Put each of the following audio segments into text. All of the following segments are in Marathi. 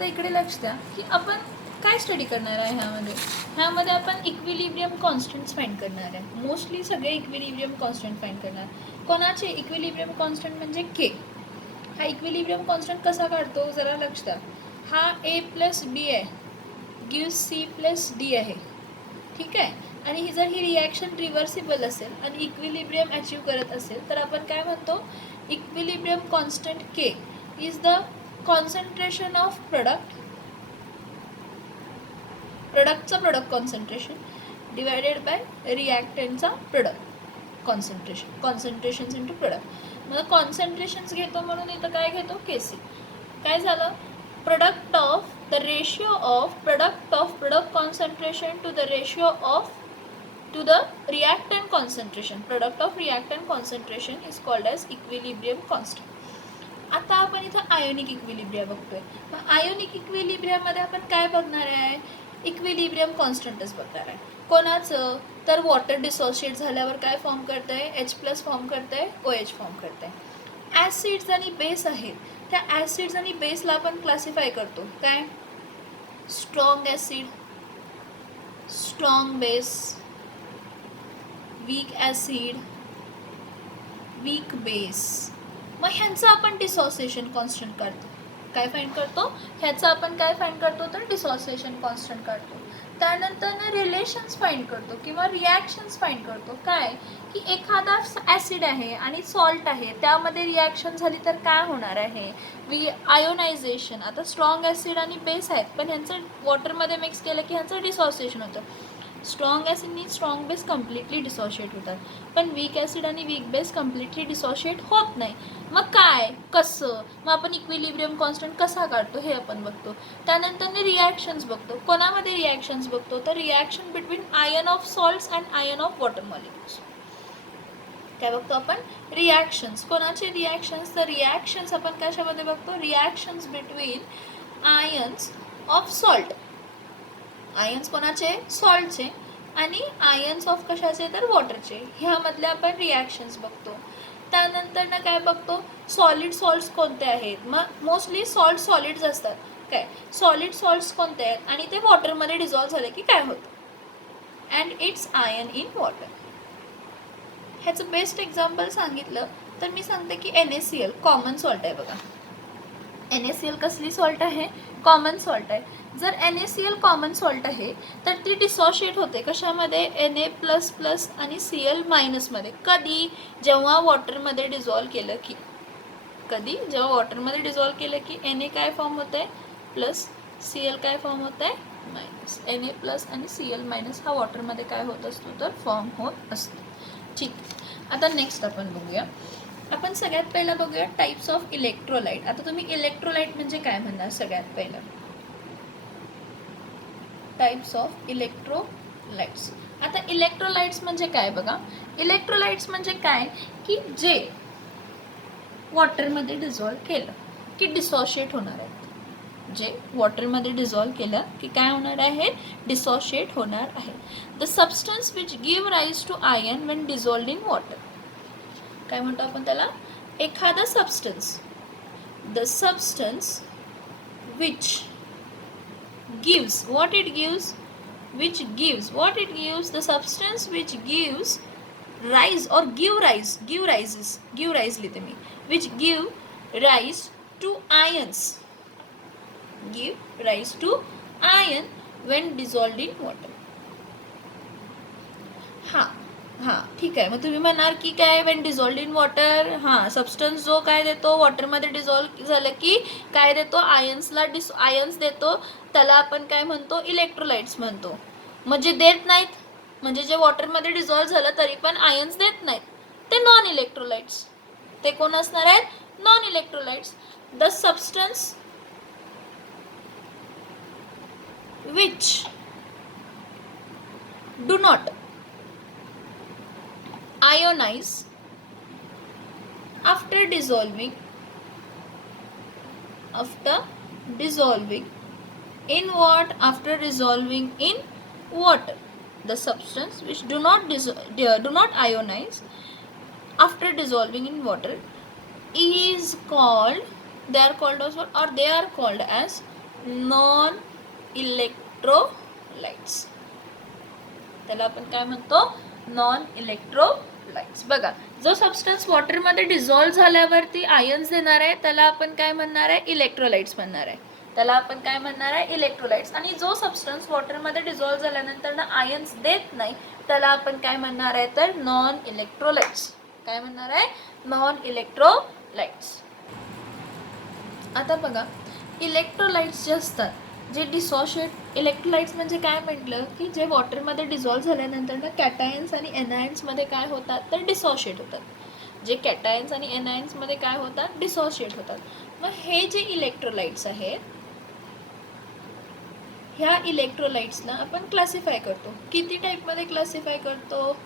फक्त इकडे लक्ष द्या की आपण काय स्टडी करणार आहे ह्यामध्ये आपण इक्विलिब्रियम कॉन्स्टंट्स फाइंड करणार आहे. मोस्टली सगळे इक्विलिब्रियम कॉन्स्टंट फाइंड करणार. कोणाचे इक्विलिब्रियम कॉन्स्टंट म्हणजे के. हा इक्विलिब्रियम कॉन्स्टंट कसा काढतो जरा लक्ष द्या. हा ए प्लस बी आहे, गिव्ह सी प्लस डी आहे, ठीक आहे. आणि ही जर ही रिॲक्शन रिव्हर्सिबल असेल आणि इक्विलिब्रियम अचीव करत असेल तर आपण काय म्हणतो, equilibrium constant K is the concentration of प्रोडक्टचं प्रोडक्ट कॉन्सन्ट्रेशन डिवायडेड बाय रिॲक्टंटचा प्रोडक्ट कॉन्सन्ट्रेशन्स इंटू प्रोडक्ट. मग कॉन्सन्ट्रेशन्स घेतो म्हणून इथं काय घेतो, केसी. काय झालं, product of the ratio of product concentration to the ratio of to the reactant concentration. Product of reactant concentration is called as equilibrium constant. आता आपण इथं आयोनिक इक्विलिब्रियम बघतोय. मग आयोनिक इक्विलिब्रियममध्ये आपण काय बघणार आहे, इक्विलिब्रियम कॉन्स्टंटच बघणार आहे. कोणाचं तर वॉटर डिसोशिएट झाल्यावर काय फॉर्म करत आहे, H+ फॉर्म करत आहे, OH फॉर्म करत आहे. ॲसिड्स आणि बेस आहेत, त्या ॲसिड्स आणि बेसला आपण क्लासिफाय करतो काय, strong acid, strong base, weak acid, weak base. मग ह्यांचं आपण डिसोसिएशन कॉन्स्टंट काढतो. काय फाइंड करतो, ह्याचं आपण काय फाइंड करतो तर डिसोसिएशन कॉन्स्टंट काढतो. त्यानंतर ना रिलेशन्स फाइंड करतो किंवा रिॲक्शन्स फाइंड करतो. काय की एखादा ॲसिड आहे आणि सॉल्ट आहे, त्यामध्ये रिॲक्शन झाली तर काय होणार आहे, आयोनायझेशन. आता स्ट्रॉंग ॲसिड आणि बेस आहेत पण ह्यांचं वॉटरमध्ये मिक्स केलं की ह्यांचं डिसोसिएशन होतं. स्ट्रॉंग ॲसिडनी स्ट्रॉंग बेस कम्प्लिटली डिसोशिएट होतात, पण वीक ॲसिड आणि वीक बेस कम्प्लिटली डिसोशिएट होत नाही. मग काय, कसं, मग आपण इक्विलिब्रियम कॉन्स्टंट कसा काढतो हे आपण बघतो. त्यानंतर रिॲक्शन्स बघतो. कोणामध्ये रिॲक्शन्स बघतो तर reaction between ion of salts and ion of water molecules. काय बघतो आपण, रिॲक्शन्स. कोणाचे रिॲक्शन्स तर रिॲक्शन्स आपण कशामध्ये बघतो, reactions between ions of salt. Ions कोणाचे, सॉल्टचे, आणि आयन्स ऑफ कशाचे तर वॉटरचे. ह्यामधले आपण रिॲक्शन्स बघतो. त्यानंतर ना काय बघतो, सॉलिड सॉल्ट्स कोणते आहेत. मग मोस्टली सॉल्ट सॉलिड्स असतात. काय सॉलिड सॉल्ट्स कोणते आहेत आणि ते वॉटरमध्ये डिझॉल्व्ह झाले की काय होतं, and it's ion in water. ह्याचं बेस्ट एक्झाम्पल सांगितलं तर मी सांगते की NaCl कॉमन सॉल्ट आहे बघा. NaCl कसली सॉल्ट आहे, कॉमन सॉल्ट आहे. जर NaCl कॉमन सॉल्ट आहे तर ती डिसोशिएट होते कशामध्ये, Na++ आणि Cl- मध्ये. कधी, जेव्हा वॉटरमध्ये डिझॉल्व्ह केलं की, जेव्हा वॉटरमध्ये डिझॉल्व्ह केलं की Na काय फॉर्म होत आहे प्लस, Cl काय फॉर्म होत आहे मायनस. Na+ आणि Cl- हा वॉटरमध्ये काय होत असतो तर फॉर्म होत असतो. ठीक. आता नेक्स्ट आपण बघूया. आपण सगळ्यात पहिला बघूया टाइप्स ऑफ इलेक्ट्रोलाइट. आता तुम्ही इलेक्ट्रोलाइट म्हणजे काय म्हणणार, सगळ्यात पहिलं टाइप्स ऑफ इलेक्ट्रोलाइट्स. आता इलेक्ट्रोलाइट्स म्हणजे काय बघा, इलेक्ट्रोलाइट्स म्हणजे काय की जे वॉटरमध्ये डिझॉल्व्ह केलं की डिसोशिएट होणार आहेत. जे वॉटरमध्ये डिझॉल्व्ह केलं की काय होणार आहे, डिसोशिएट होणार आहे. The substance which give rise to ion when dissolved in water. काय म्हणतो आपण त्याला, एखादा substance, the substance which gives what it gives, which gives what it gives, the substance which gives rise or give rise लिहिते मी, which give rise to ions, give rise to ion when dissolved in water. हां ठीक आहे. मग तुम्ही म्हणाल की काय, वेन डिझॉल्व्ड इन वॉटर, हां सबस्टन्स जो काय देतो वॉटरमध्ये डिझॉल्व्ह झालं की काय देतो, आयन्स देतो, त्याला आपण काय म्हणतो, इलेक्ट्रोलाइट्स म्हणतो. मग जे देत नाहीत म्हणजे जे वॉटरमध्ये डिझॉल्व्ह झालं तरी पण आयन्स देत नाहीत ते नॉन इलेक्ट्रोलाइट्स. ते कोण असणार आहेत, non electrolytes. The substance which do not ionize after dissolving in what, after dissolving in water. The substance which do not ionize after dissolving in water is called, they are called as what, or they are called as non electrolytes. त्याला आपण काय म्हणतो? Non electrolytes. बघा, जो सबस्टन्स वॉटरमध्ये डिझॉल्व्ह झाल्यावरती आयन्स देणार आहे त्याला आपण काय म्हणणार आहे? इलेक्ट्रोलाइट्स म्हणणार आहे. त्याला आपण काय म्हणणार आहे? इलेक्ट्रोलाइट्स. आणि जो सबस्टन्स वॉटरमध्ये डिझॉल्व्ह झाल्यानंतर ना आयन्स देत नाही त्याला आपण काय म्हणणार आहे? तर नॉन इलेक्ट्रोलाइट्स. काय म्हणणार आहे? Non electrolytes. आता बघा, इलेक्ट्रोलाइट्स जे असतात, जे डिसोशिएट, इलेक्ट्रोलाइट्स म्हणजे काय म्हटलं की जे वॉटरमध्ये डिझॉल्व्ह झाल्यानंतर ना कॅटायन्स आणि एनायन्समध्ये काय होतात? तर डिसोशिएट होतात. जे कॅटायन्स आणि एनायन्समध्ये काय होतात? डिसोशिएट होतात. मग हे जे इलेक्ट्रोलाइट्स आहेत, ह्या इलेक्ट्रोलाइट्सला आपण क्लासिफाय करतो. किती टाईपमध्ये क्लासिफाय करतो?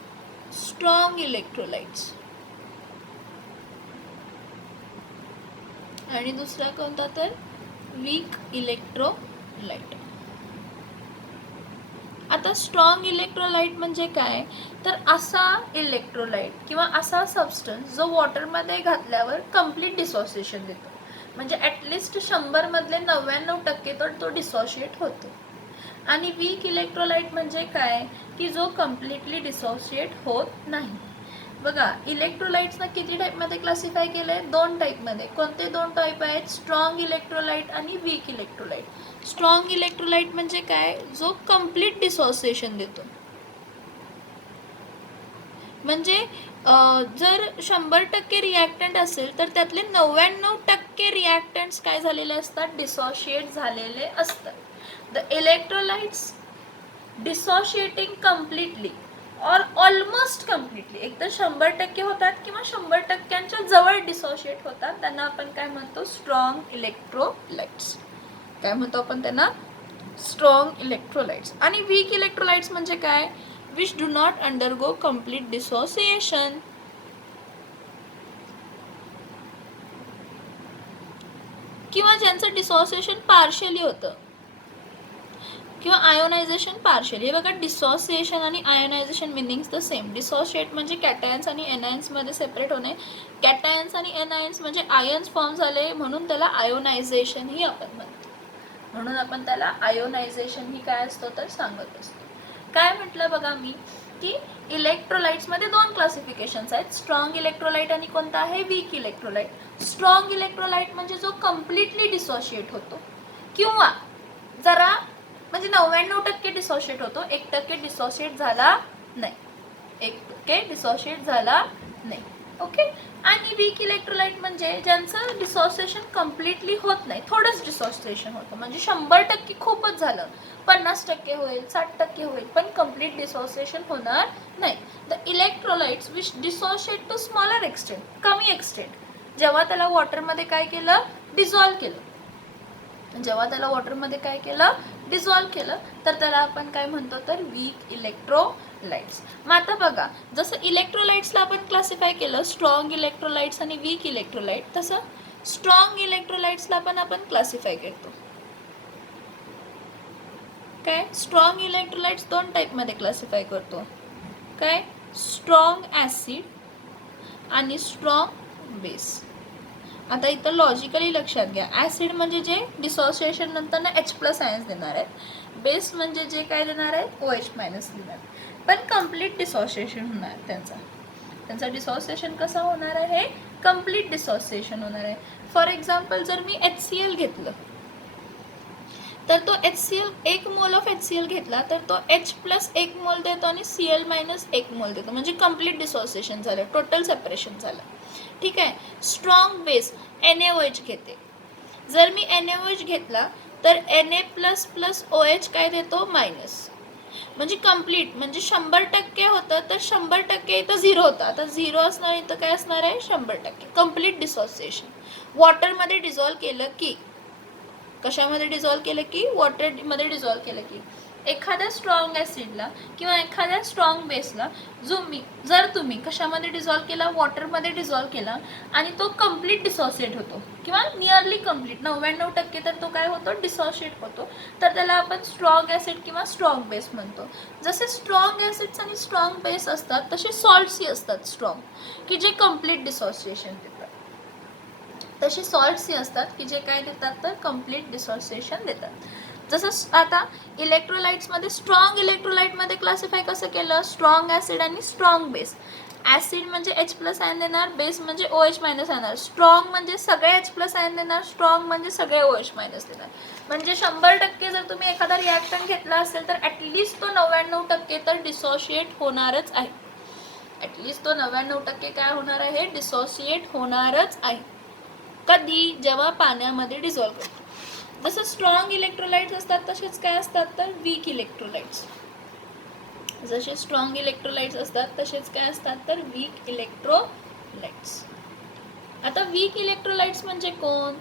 स्ट्रॉंग इलेक्ट्रोलाइट्स आणि दुसरा कोणता? तर वीक इलेक्ट्रोलाइट. आता स्ट्रॉंग इलेक्ट्रोलाइट म्हणजे काय? तर असा इलेक्ट्रोलाइट किंवा असा सबस्टन्स जो वॉटरमध्ये घातल्यावर कम्प्लीट डिसोसिएशन देतो. म्हणजे ॲटलिस्ट 100 मधले 99% तर तो डिसोशिएट होतो. आणि वीक इलेक्ट्रोलाइट म्हणजे काय? की जो कम्प्लिटली डिसोशिएट होत नाही. बघा, इलेक्ट्रोलाइट्सना किती टाईपमध्ये क्लासिफाय केलं आहे? 2 टाईपमध्ये. कोणते 2 टाईप आहेत? स्ट्रॉंग इलेक्ट्रोलाइट आणि वीक इलेक्ट्रोलाइट. स्ट्रॉंग इलेक्ट्रोलाइट म्हणजे काय? जो कम्प्लीट डिसोसिएशन देतो. म्हणजे जर 100% रिॲक्टंट असेल तर त्यातले 99% रिॲक्टंट्स काय झालेले असतात? डिसोशिएट झालेले असतात. द इलेक्ट्रोलाइट्स डिसोशिएटिंग कम्प्लिटली और ऑलमोस्ट कम्प्लिटली, एक तर 100% होतात किंवा 100%च्या जवळ डिसोशिएट होतात, त्यांना आपण काय म्हणतो? Strong electrolytes. काय म्हणतो आपण त्यांना? Strong electrolytes. आणि वीक इलेक्ट्रोलाइट्स म्हणजे काय? Which do not undergo complete dissociation. किंवा ज्यांचं डिसोसिएशन पार्शियली होतं किंवा आयोनायझेशन पार्शियली. हे बघा, डिसोसिएशन आणि ionization meanings the same. Dissociate म्हणजे कॅटायन्स आणि एनायन्समध्ये सेपरेट होणे. कॅटायन्स आणि एनायन्स म्हणजे आयन्स फॉर्म झाले म्हणून त्याला आयोनायझेशन ही आपण म्हणतो. म्हणून आपण त्याला आयोनायझेशन ही काय असतो तर सांगत असतो. काय म्हटलं बघा मी की इलेक्ट्रोलाइट्समध्ये 2 क्लासिफिकेशन्स आहेत, स्ट्रॉंग इलेक्ट्रोलाइट आणि कोणता आहे? Weak electrolyte. स्ट्रॉंग इलेक्ट्रोलाइट म्हणजे जो कम्प्लिटली डिसोशिएट होतो किंवा जरा म्हणजे 99% डिसोशिएट होतो, 1% डिसोशिएट झाला नाही. 1% डिसोशिएट झाला नाही. ओके. आणि वीक इलेक्ट्रोलाइट म्हणजे ज्यांचं डिसोसिएशन कम्प्लिटली होत नाही, थोडंच डिसोसिएशन होतं. म्हणजे 100% खूपच झालं, 50% होईल, 60% होईल, पण कम्प्लीट डिसोसिएशन होणार नाही. The electrolytes which dissociate to smaller extent, कमी एक्सटेंट, जेव्हा त्याला वॉटरमध्ये काय केलं? डिझॉल्व्ह केलं. जेव्हा त्याला वॉटरमध्ये काय केलं? डिझॉल्व्ह केलं, तर त्याला आपण काय म्हणतो? तर वीक इलेक्ट्रोलाइट्स. मग आता बघा, जसं इलेक्ट्रोलाइट्सला आपण क्लासिफाय केलं स्ट्रॉंग इलेक्ट्रोलाइट्स आणि वीक इलेक्ट्रोलाइट, तसं स्ट्रॉंग इलेक्ट्रोलाइट्सला पण आपण क्लासिफाय करतो. काय? स्ट्रॉंग इलेक्ट्रोलाइट्स 2 टाईपमध्ये क्लासिफाय करतो. काय? स्ट्रॉंग ॲसिड आणि स्ट्रॉंग बेस. आता इथं लॉजिकली लक्षात घ्या, ॲसिड म्हणजे जे डिसोसिएशन नंतर ना H+ आयन्स देणार आहेत, बेस म्हणजे जे काय देणार आहेत? OH- देणार. पण कम्प्लीट डिसोसिएशन होणार त्यांचा डिसोसिएशन कसा होणार आहे? कम्प्लीट डिसोसिएशन होणार आहे. फॉर एक्झाम्पल, जर मी HCl घेतलं तर तो HCl 1 मोल ऑफ HCl घेतला तर तो H+ 1 मोल देतो आणि Cl- 1 मोल देतो. म्हणजे कम्प्लीट डिसोसिएशन झालं, टोटल सेपरेशन झालं. ठीक आहे. स्ट्रॉंग बेस NaOH घेते. जर मी NaOH घेतला तर Na++OH काय देतो? मायनस. म्हणजे कम्प्लीट, म्हणजे 100% होतं तर 100% इथं 0 होतं. आता 0 असणार, इथं काय असणार आहे? 100%. Complete dissociation. वॉटरमध्ये डिझॉल्व्ह केलं की, कशामध्ये डिझॉल्व्ह केलं की? वॉटरमध्ये डिझॉल्व्ह केलं की एखाद्या स्ट्रॉंग ॲसिडला किंवा एखाद्या स्ट्रॉंग बेसला जर तुम्ही कशामध्ये डिझॉल्व्ह केला? वॉटरमध्ये डिझॉल्व्ह केला आणि तो कम्प्लीट डिसोसिएट होतो किंवा नियरली कम्प्लीट 99% तर तो काय होतो? डिसोसिएट होतो. तर त्याला आपण स्ट्रॉंग ॲसिड किंवा स्ट्रॉंग बेस म्हणतो. जसे स्ट्रॉंग ॲसिड्स आणि स्ट्रॉंग बेस असतात तसे सॉल्ट्सही असतात स्ट्रॉंग, की जे कम्प्लीट डिसोसिएशन देतात. तसे सॉल्ट्सही असतात की जे काय देतात तर कम्प्लीट डिसोसिएशन देतात. जसं आता इलेक्ट्रोलाइट्समध्ये स्ट्रॉंग इलेक्ट्रोलाइटमध्ये क्लासिफाय कसं केलं, स्ट्रॉंग ॲसिड आणि स्ट्रॉंग बेस. ॲसिड म्हणजे H+ आयन देणार, बेस म्हणजे OH- देणार, स्ट्रॉंग म्हणजे सगळे H+ आयन देणार, स्ट्रॉंग म्हणजे सगळे OH- देणार. म्हणजे 100% जर तुम्ही एखादा रिॲक्शन घेतला असेल तर ॲटलिस्ट तो 99% तर डिसोशिएट होणारच आहे. ॲटलिस्ट तो 99% काय होणार आहे, डिसोशिएट होणारच आहे. कधी, जेव्हा पाण्यामध्ये डिझॉल्व्ह करतो. जसं स्ट्रॉंग इलेक्ट्रोलाइट्स असतात तसेच काय असतात तर वीक इलेक्ट्रोलाइट्स. जसे स्ट्रॉंग इलेक्ट्रोलाइट्स असतात तसेच काय असतात तर वीक इलेक्ट्रोलाइट्स. आता वीक इलेक्ट्रोलाइट्स म्हणजे कोण,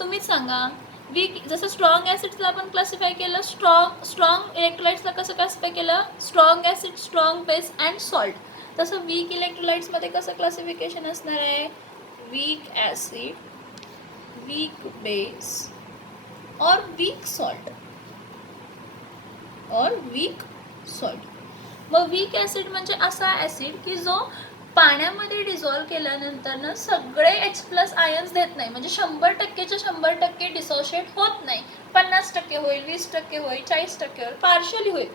तुम्हीच सांगा. वीक, जसं स्ट्रॉंग ॲसिड्सला आपण क्लासिफाय केलं, स्ट्रॉंग इलेक्ट्रोलाइट्सला कसं क्लासिफाय केलं, strong acid, strong base and salt. तसं वीक इलेक्ट्रोलाइट्समध्ये कसं क्लासिफिकेशन असणार आहे, वीक ॲसिड, वीक बेस और वीक सॉल्ट, और वीक सॉल्ट. मग वीक ॲसिड म्हणजे असा ॲसिड की जो पाण्यामध्ये डिझॉल्व्ह केल्यानंतर ना सगळे H+ आयन्स देत नाही, म्हणजे 100%च्या 100% डिसोशिएट होत नाही. 50% होईल, 20% होईल, 40% होईल, पार्शली होईल,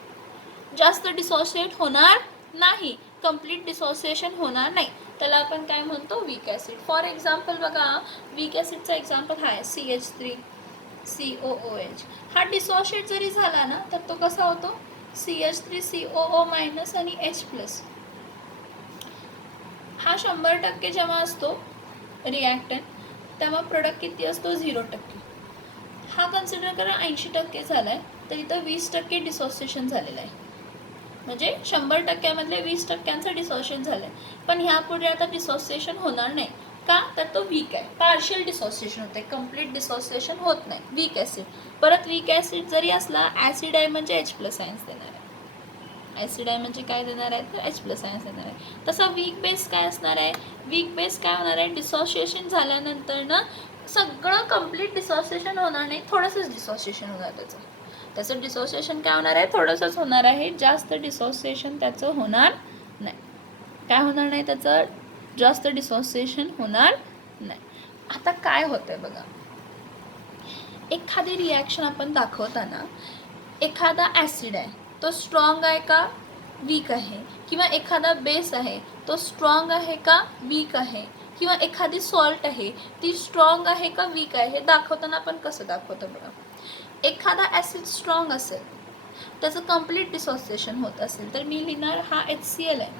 जास्त डिसोशिएट होणार नाही, कम्प्लीट डिसोसिएशन होणार नाही. त्याला आपण काय म्हणतो, वीक ॲसिड. फॉर एक्झाम्पल बघा, वीक ॲसिडचा एक्झाम्पल हा आहे CH3COOH. हा डिसोशिएट जरी झाला ना तर तो कसा होतो, CH3COO- आणि H+. हा 100% जेव्हा असतो रिॲक्टंट तेव्हा प्रोडक्ट किती असतो, 0%. हा कन्सिडर करा 80% झाला आहे, तर इथं 20% डिसोसिएशन झालेलं आहे. म्हणजे 100%मधले 20%चं डिसोसिएशन झालं आहे. पण ह्यापुढे आता डिसोसिएशन होणार नाही. का, तर तो वीक आहे, पार्शियल डिसोसिएशन होते, कम्प्लीट डिसोसिएशन होत नाही. Weak acid. परत वीक ॲसिड जरी असला, ॲसिड आहे म्हणजे H+ आयन्स देणार आहे. ॲसिड आहे म्हणजे काय देणार आहे तर H+ आयन्स देणार आहे. तसा वीक बेस काय असणार आहे, वीक बेस काय होणार आहे, डिसोसिएशन झाल्यानंतर ना सगळं कम्प्लीट डिसोसिएशन होणार नाही, थोडंसंच डिसोसिएशन होणार त्याचं डिसोसिएशन काय होणार आहे, थोडंसंच होणार आहे, जास्त डिसोसिएशन त्याचं होणार नाही. काय होणार नाही, त्याचं जास्त डिसोसिएशन होणार नाही. आता काय होतंय बघा, एखादी रिॲक्शन आपण दाखवताना एखादा ॲसिड आहे तो स्ट्रॉंग आहे का वीक आहे, किंवा एखादा बेस आहे तो स्ट्रॉंग आहे का वीक आहे, किंवा एखादी सॉल्ट आहे ती स्ट्रॉंग आहे का वीक आहे, हे दाखवताना आपण कसं दाखवतो बघा. एखादा ॲसिड स्ट्रॉंग असेल, त्याचं कम्प्लीट डिसोसिएशन होत असेल तर मी लिहिणार हा HCl आहे,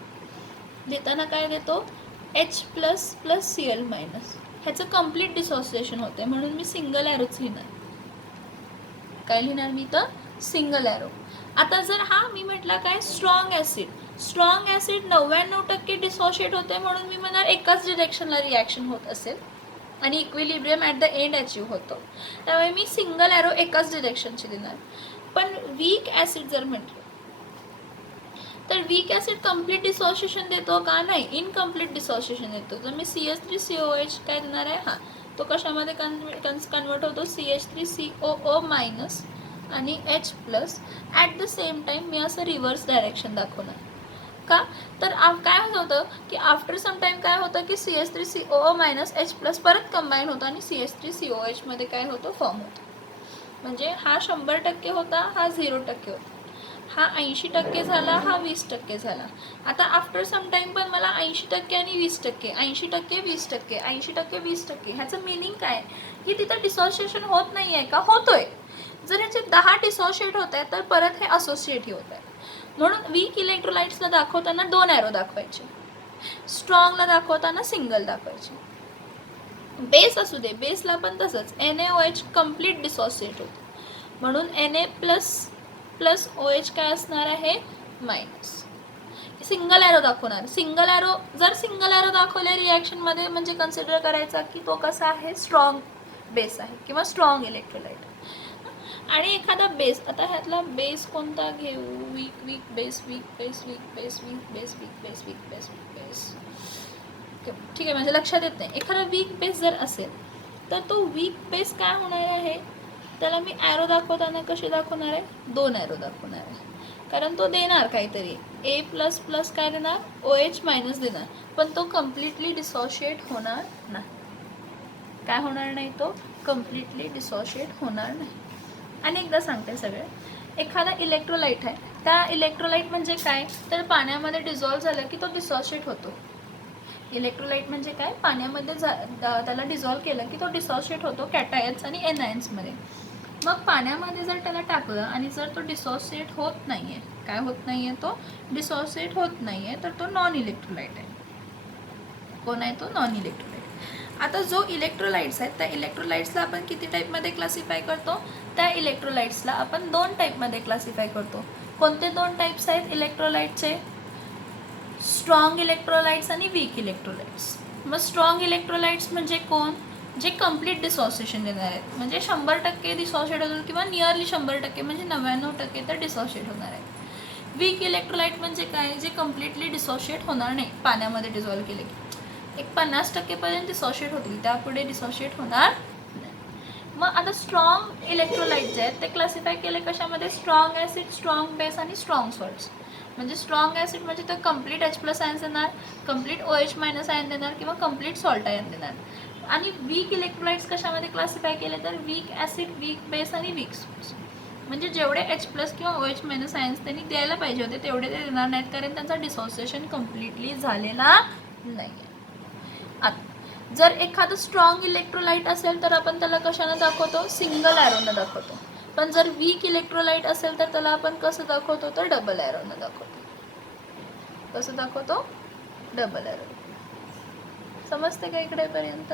देताना काय देतो H++Cl-. ह्याचं कम्प्लीट डिसोसिएशन होते म्हणून मी सिंगल ॲरोच लिहिणार. काय लिहिणार मी तर सिंगल ॲरो. आता जर हा मी म्हटला काय स्ट्रॉंग ॲसिड 99% डिसोशिएट होते म्हणून मी म्हणणार एकाच डिरेक्शनला रिॲक्शन होत असेल आणि equilibrium at the end achieve होतो, त्यामुळे मी सिंगल ॲरो एकाच डिरेक्शनची देणार. पण वीक ॲसिड जर म्हटलं तर वीक ॲसिड कम्प्लीट डिसोसिएशन देतो का, नाही, इनकम्प्लीट डिसोसिएशन देतो. जर मी CH3COH काय देणार आहे, हां, तो कशामध्ये कन्वर्ट होतो, CH3COO- आणि H+. At the same time मी असं रिव्हर्स डायरेक्शन दाखवणार. का, तर काय होतं की आफ्टर सम टाईम काय होतं की CH3COO- H+ परत कंबाईन होतं आणि CH3COH मध्ये काय होतं, फॉर्म होतं. म्हणजे हा 100% होता, हा 0% होता, हा 80% झाला, हा 20% झाला. आता आफ्टर सम टाईम पण मला 80% आणि 20%, 80% 20%, 80% 20%, ह्याचं मिनिंग काय की तिथं डिसोसिएशन होत नाही आहे का, होतोय. जर ह्याचे 10 डिसोशिएट होत आहे तर परत हे असोसिएट होत आहे. म्हणून वीक इलेक्ट्रोलाइट्सला दाखवताना 2 ॲरो दाखवायचे, स्ट्रॉंगला दाखवताना सिंगल दाखवायचे. बेस असू दे, बेसला पण तसंच NaOH कम्प्लीट डिसोसिएट होतो म्हणून Na++OH काय असणार आहे, मायनस. सिंगल ॲरो दाखवणार. सिंगल ॲरो दाखवले रिॲक्शनमध्ये म्हणजे कन्सिडर करायचा की तो कसा आहे, स्ट्रॉंग बेस आहे किंवा स्ट्रॉंग इलेक्ट्रोलाइट. आणि एखादा बेस, आता ह्यातला बेस कोणता घेऊ, वीक बेस, ठीक आहे, म्हणजे लक्षात येत नाही. एखादा वीक बेस जर असेल तर तो वीक बेस काय होणार आहे, त्याला मी ॲरो दाखवताना कशी दाखवणार आहे, 2 ॲरो दाखवणार आहे. कारण तो देणार काहीतरी A++ काय देणार, OH- देणार, पण तो कम्प्लिटली डिसोशिएट होणार नाही. काय होणार नाही, तो कम्प्लिटली डिसोशिएट होणार नाही. आणि एकदा सांगते सगळे, एखादा इलेक्ट्रोलाइट आहे, त्या इलेक्ट्रोलाइट म्हणजे काय, तर पाण्यामध्ये डिझॉल्व झालं की तो डिसोशिएट होतो. इलेक्ट्रोलाइट म्हणजे काय, पाण्यामध्ये त्याला डिझॉल्व केलं की तो डिसोशिएट होतो कॅटायन्स आणि एनायन्समध्ये. मग पाण्यामध्ये जर त्याला टाकलं आणि जर तो डिसोशिएट होत नाही आहे, काय होत नाही आहे, तो डिसोशिएट होत नाही आहे, तर तो नॉन इलेक्ट्रोलाइट आहे. कोण आहे तो, नॉन इलेक्ट्रोलाइट. आता जो इलेक्ट्रोलाइट्स आहेत, त्या इलेक्ट्रोलाइट्सला आपण किती टाईपमध्ये क्लासिफाय करतो, त्या इलेक्ट्रोलाइट्सला आपण 2 टाईपमध्ये क्लासिफाय करतो. कोणते 2 टाईप्स आहेत इलेक्ट्रोलाइटचे, स्ट्रॉंग इलेक्ट्रोलाइट्स आणि वीक इलेक्ट्रोलाइट्स. मग स्ट्रॉंग इलेक्ट्रोलाइट्स म्हणजे कोण, जे कम्प्लीट डिसोसिएशन देणार आहेत, म्हणजे 100% डिसोशिएट होतील किंवा नियरली 100% म्हणजे 99% तर डिसोशिएट होणार आहेत. वीक इलेक्ट्रोलाइट म्हणजे काय, जे कम्प्लिटली डिसोशिएट होणार नाही, पाण्यामध्ये डिझॉल्व केले की एक 50% डिसोशिएट होतील, त्यापुढे डिसोशिएट होणार नाही. मग आता स्ट्रॉंग इलेक्ट्रोलाइट जे आहेत ते क्लासिफाय केले कशामध्ये, स्ट्रॉंग ॲसिड, स्ट्रॉंग बेस आणि स्ट्रॉंग सॉल्ट्स. म्हणजे स्ट्रॉंग ॲसिड म्हणजे तर कम्प्लीट H+ आयन देणार, कम्प्लीट OH- आयन देणार किंवा कम्प्लीट सॉल्ट आयन देणार. आणि वीक इलेक्ट्रोलाइट्स कशामध्ये क्लासिफाय केले, तर वीक ॲसिड, वीक बेस आणि वीक सॉल्ट्स. म्हणजे जेवढे H+ किंवा OH- आयन्स त्यांनी द्यायला पाहिजे होते तेवढे ते देणार नाहीत, कारण त्यांचा डिसोसिएशन कम्प्लिटली झालेला नाही आहे. आता जर एखादं स्ट्रॉंग इलेक्ट्रोलाइट असेल तर आपण त्याला कशानं दाखवतो, सिंगल ॲरोनं दाखवतो. पण जर वीक इलेक्ट्रोलाइट असेल तर त्याला आपण कसं दाखवतो, तर डबल ॲरोनं दाखवतो. कसं दाखवतो, डबल ॲरो. समजते का इकडेपर्यंत.